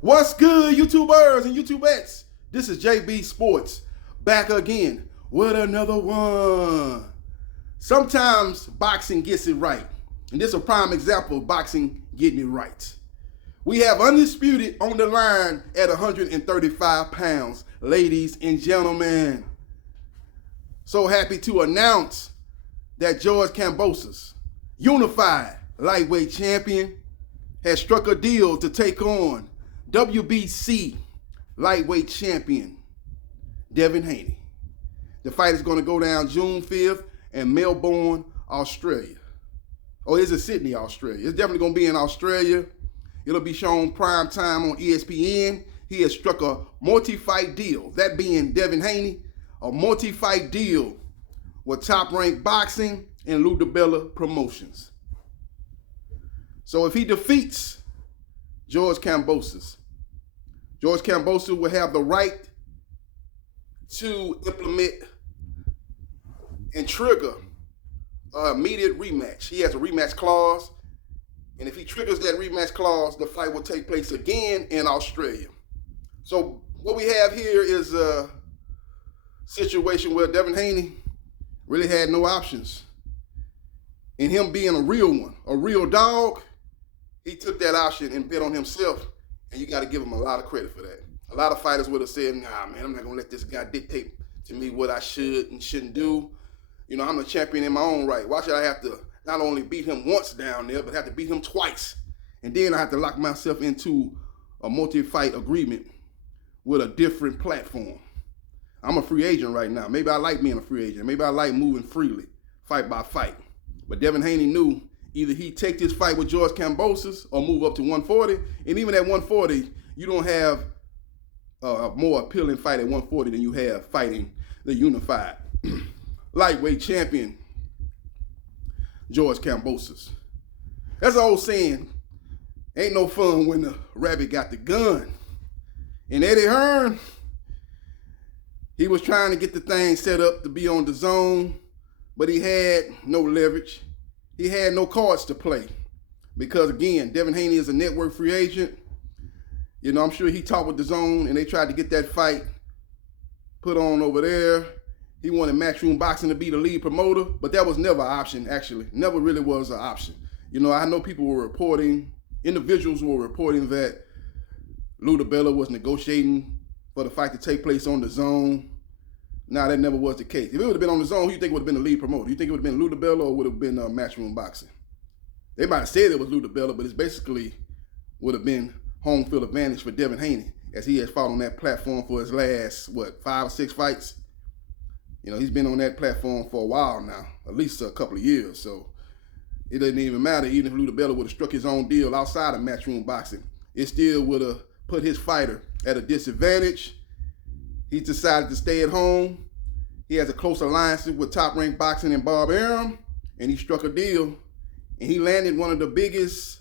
What's good, YouTubers and YouTubettes? This is JBsports back again with another one. Sometimes boxing gets it right, and this is a prime example of boxing getting it right. We have Undisputed on the line at 135 pounds, ladies and gentlemen. So happy to announce that George Kambosos, unified lightweight champion, has struck a deal to take on WBC lightweight champion Devin Haney. The fight is going to go down June 5th in Melbourne, Australia. Oh, is it Sydney, Australia? It's definitely going to be in Australia. It'll be shown prime time on ESPN. He has struck a multi-fight deal, that being Devin Haney, a multi-fight deal with Top Rank Boxing and Lou DiBella Promotions. So if he defeats George Kambosos will have the right to implement and trigger an immediate rematch. He has a rematch clause, and if he triggers that rematch clause, the fight will take place again in Australia. So what we have here is a situation where Devin Haney really had no options. And him being a real one, a real dog, he took that option and bet on himself, and you got to give him a lot of credit for that. A lot of fighters would have said, nah, man, I'm not going to let this guy dictate to me what I should and shouldn't do. You know, I'm a champion in my own right. Why should I have to not only beat him once down there, but have to beat him twice? And then I have to lock myself into a multi-fight agreement with a different platform. I'm a free agent right now. Maybe I like being a free agent. Maybe I like moving freely, fight by fight. But Devin Haney knew either he'd take this fight with George Kambosos or move up to 140. And even at 140, you don't have a more appealing fight at 140 than you have fighting the unified lightweight champion, George Kambosos. That's an old saying, ain't no fun when the rabbit got the gun. And Eddie Hearn, he was trying to get the thing set up to be on the zone, but he had no leverage. He had no cards to play because, again, Devin Haney is a network free agent. You know, I'm sure he talked with the zone and they tried to get that fight put on over there. He wanted Matchroom Boxing to be the lead promoter, but that was never an option, actually. Never really was an option. You know, I know people were reporting, individuals were reporting that Lou DiBella was negotiating for the fight to take place on the zone. Nah, that never was the case. If it would have been on the zone, who you think would have been the lead promoter? You think it would have been Lou DiBella or would have been Matchroom Boxing? They might have said it was Lou DiBella, but it's basically would have been home field advantage for Devin Haney, as he has fought on that platform for his last, 5 or 6 fights? You know, he's been on that platform for a while now, at least a couple of years. So it doesn't even matter. Even if Lou DiBella would have struck his own deal outside of Matchroom Boxing, it still would have put his fighter at a disadvantage. He's decided to stay at home. He has a close alliance with Top Rank Boxing and Bob Arum, and he struck a deal. And he landed one of the biggest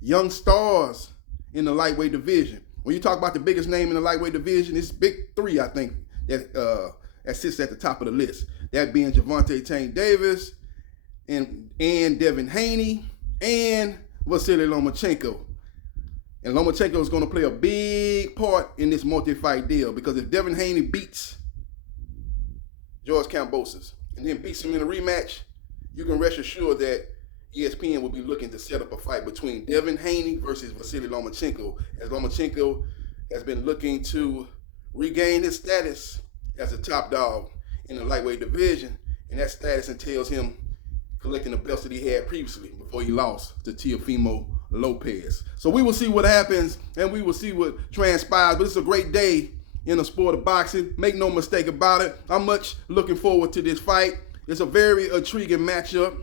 young stars in the lightweight division. When you talk about the biggest name in the lightweight division, it's big 3, I think, that sits at the top of the list. That being Gervonta Tank Davis and Devin Haney and Vasily Lomachenko. And Lomachenko is going to play a big part in this multi-fight deal, because if Devin Haney beats George Kambosos and then beats him in a rematch, you can rest assured that ESPN will be looking to set up a fight between Devin Haney versus Vasily Lomachenko, as Lomachenko has been looking to regain his status as a top dog in the lightweight division, and that status entails him collecting the belts that he had previously before he lost to Teofimo Lopez. So we will see what happens, and we will see what transpires. But it's a great day in the sport of boxing. Make no mistake about it. I'm much looking forward to this fight. It's a very intriguing matchup.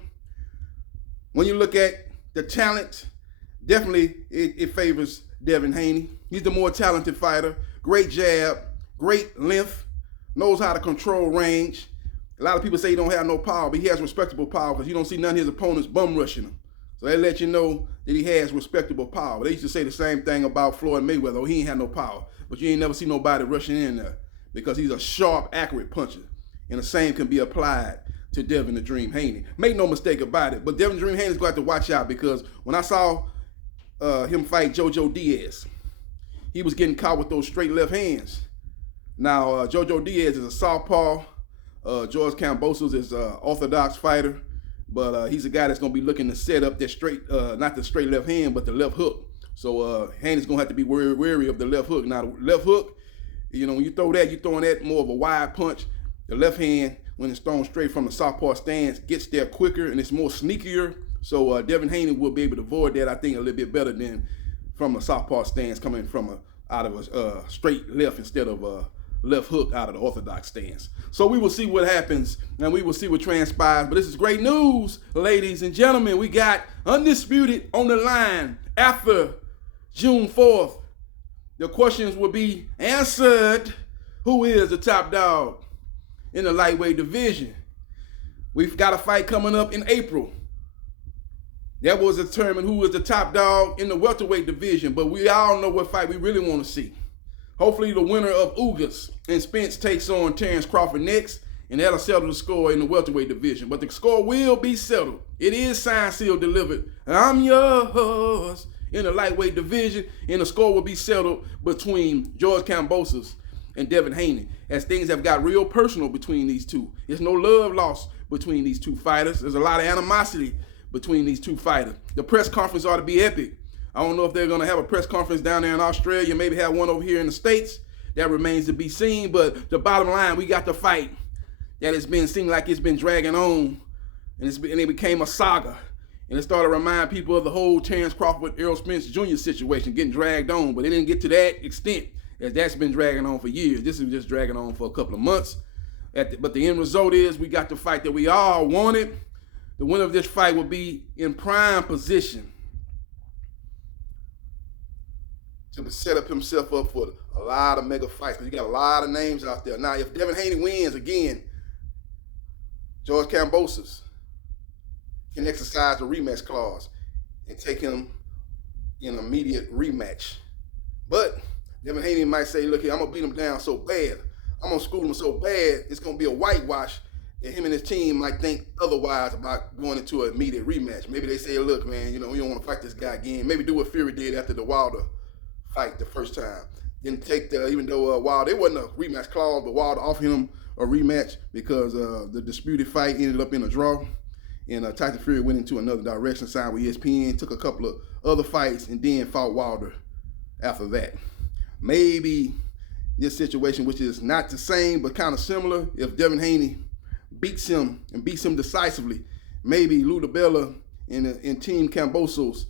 When you look at the talent, definitely it favors Devin Haney. He's the more talented fighter. Great jab, great length, knows how to control range. A lot of people say he don't have no power, but he has respectable power because you don't see none of his opponents bum rushing him. So they let you know that he has respectable power. They used to say the same thing about Floyd Mayweather. Oh, he ain't had no power. But you ain't never see nobody rushing in there because he's a sharp, accurate puncher. And the same can be applied to Devin the Dream Haney. Make no mistake about it. But Devin the Dream Haney's going to have to watch out, because when I saw him fight JoJo Diaz, he was getting caught with those straight left hands. Now, Jojo Diaz is a southpaw. George Kambosos is an orthodox fighter, but he's a guy that's going to be looking to set up that straight, not the straight left hand, but the left hook. So Haney's going to have to be wary of the left hook. Now, the left hook, when you throw that, you're throwing that more of a wide punch. The left hand, when it's thrown straight from the southpaw stance, gets there quicker and it's more sneakier. So Devin Haney will be able to avoid that, I think, a little bit better than from a southpaw stance coming from out of a straight left instead of a left hook out of the orthodox stance. So we will see what happens and we will see what transpires. But this is great news, ladies and gentlemen. We got Undisputed on the line after June 4th. The questions will be answered. Who is the top dog in the lightweight division? We've got a fight coming up in April. That will determine who is the top dog in the welterweight division, but we all know what fight we really want to see. Hopefully the winner of Ugas and Spence takes on Terrence Crawford next, and that'll settle the score in the welterweight division. But the score will be settled. It is signed, sealed, delivered. I'm yours in the lightweight division, and the score will be settled between George Kambosos and Devin Haney, as things have got real personal between these two. There's no love lost between these two fighters. There's a lot of animosity between these two fighters. The press conference ought to be epic. I don't know if they're going to have a press conference down there in Australia, maybe have one over here in the States. That remains to be seen, but the bottom line, we got the fight that has been seemed like it's been dragging on, and it became a saga. And it started to remind people of the whole Terrence Crawford, Errol Spence Jr. situation getting dragged on, but it didn't get to that extent, as that's been dragging on for years. This is just dragging on for a couple of months. But the end result is we got the fight that we all wanted. The winner of this fight will be in prime position to set up himself up for a lot of mega fights, because you got a lot of names out there. Now, if Devin Haney wins again, George Kambosos can exercise the rematch clause and take him in an immediate rematch. But Devin Haney might say, look here, I'm going to beat him down so bad, I'm going to school him so bad, it's going to be a whitewash, and him and his team might think otherwise about going into an immediate rematch. Maybe they say, look, man, we don't want to fight this guy again. Maybe do what Fury did after the Wilder fight the first time. Didn't take even though Wilder, it wasn't a rematch clause, but Wilder offered him a rematch because the disputed fight ended up in a draw. And Tyson Fury went into another direction, signed with ESPN, took a couple of other fights, and then fought Wilder after that. Maybe this situation, which is not the same but kind of similar, if Devin Haney beats him decisively, maybe Lou DiBella and Team Kambosos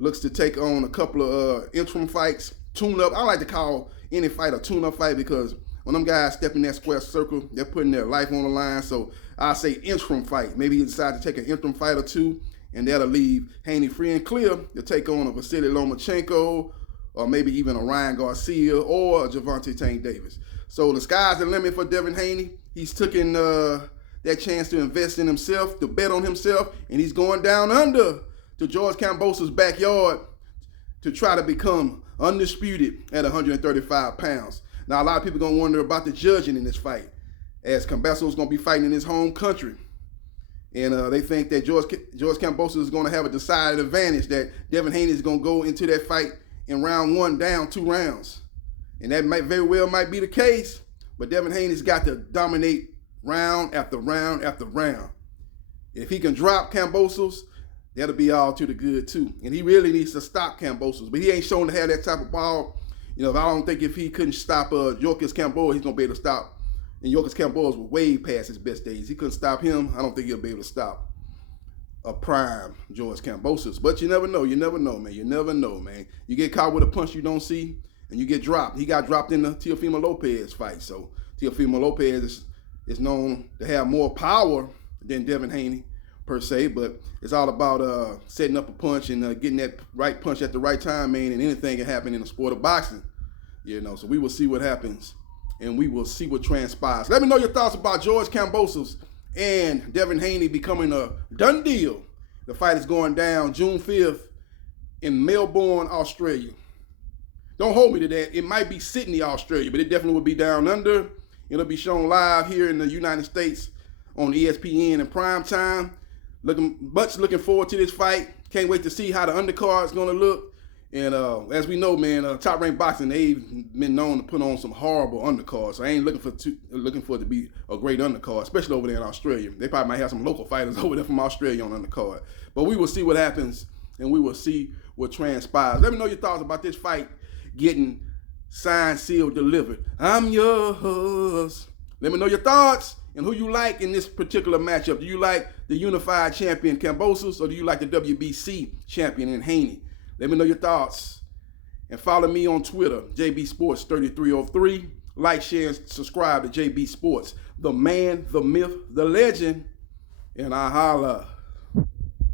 looks to take on a couple of interim fights, tune-up. I like to call any fight a tune-up fight, because when them guys step in that square circle, they're putting their life on the line. So I say interim fight. Maybe you decide to take an interim fight or two, and that'll leave Haney free and clear to take on a Vasily Lomachenko, or maybe even a Ryan Garcia or a Gervonta Tank Davis. So the sky's the limit for Devin Haney. He's taken that chance to invest in himself, to bet on himself, and he's going down under to George Kambosos' backyard to try to become undisputed at 135 pounds. Now, a lot of people are going to wonder about the judging in this fight, as Kambosos is going to be fighting in his home country. And they think that George Kambosos is going to have a decided advantage, that Devin Haney is going to go into that fight in round one down 2 rounds. And that very well might be the case, but Devin Haney's got to dominate round after round after round. If he can drop Kambosos, that'll be all to the good too. And he really needs to stop Kambosos, but he ain't shown to have that type of ball. I don't think if he couldn't stop Yorkis Kambosos, he's going to be able to stop. And Yorkis Kambosos was way past his best days. He couldn't stop him. I don't think he'll be able to stop a prime George Kambosos. But you never know. You never know, man. You never know, man. You get caught with a punch you don't see, and you get dropped. He got dropped in the Teofimo Lopez fight. So Teofimo Lopez is known to have more power than Devin Haney, per se, but it's all about setting up a punch and getting that right punch at the right time, man, and anything can happen in the sport of boxing, so we will see what happens, and we will see what transpires. Let me know your thoughts about George Kambosos and Devin Haney becoming a done deal. The fight is going down June 5th in Melbourne, Australia. Don't hold me to that. It might be Sydney, Australia, but it definitely will be down under. It'll be shown live here in the United States on ESPN in prime time. Looking forward to this fight. Can't wait to see how the undercard is going to look. And as we know, man, Top Rank Boxing, they've been known to put on some horrible undercards. So I ain't looking for it to be a great undercard, especially over there in Australia. They probably might have some local fighters over there from Australia on undercard. But we will see what happens, and we will see what transpires. Let me know your thoughts about this fight getting signed, sealed, delivered. I'm yours. Let me know your thoughts and who you like in this particular matchup. Do you like the unified champion Kambosos, or do you like the WBC champion in Haney? Let me know your thoughts. And follow me on Twitter, JBsports3303. Like, share, and subscribe to JB Sports. The man, the myth, the legend. And I holla.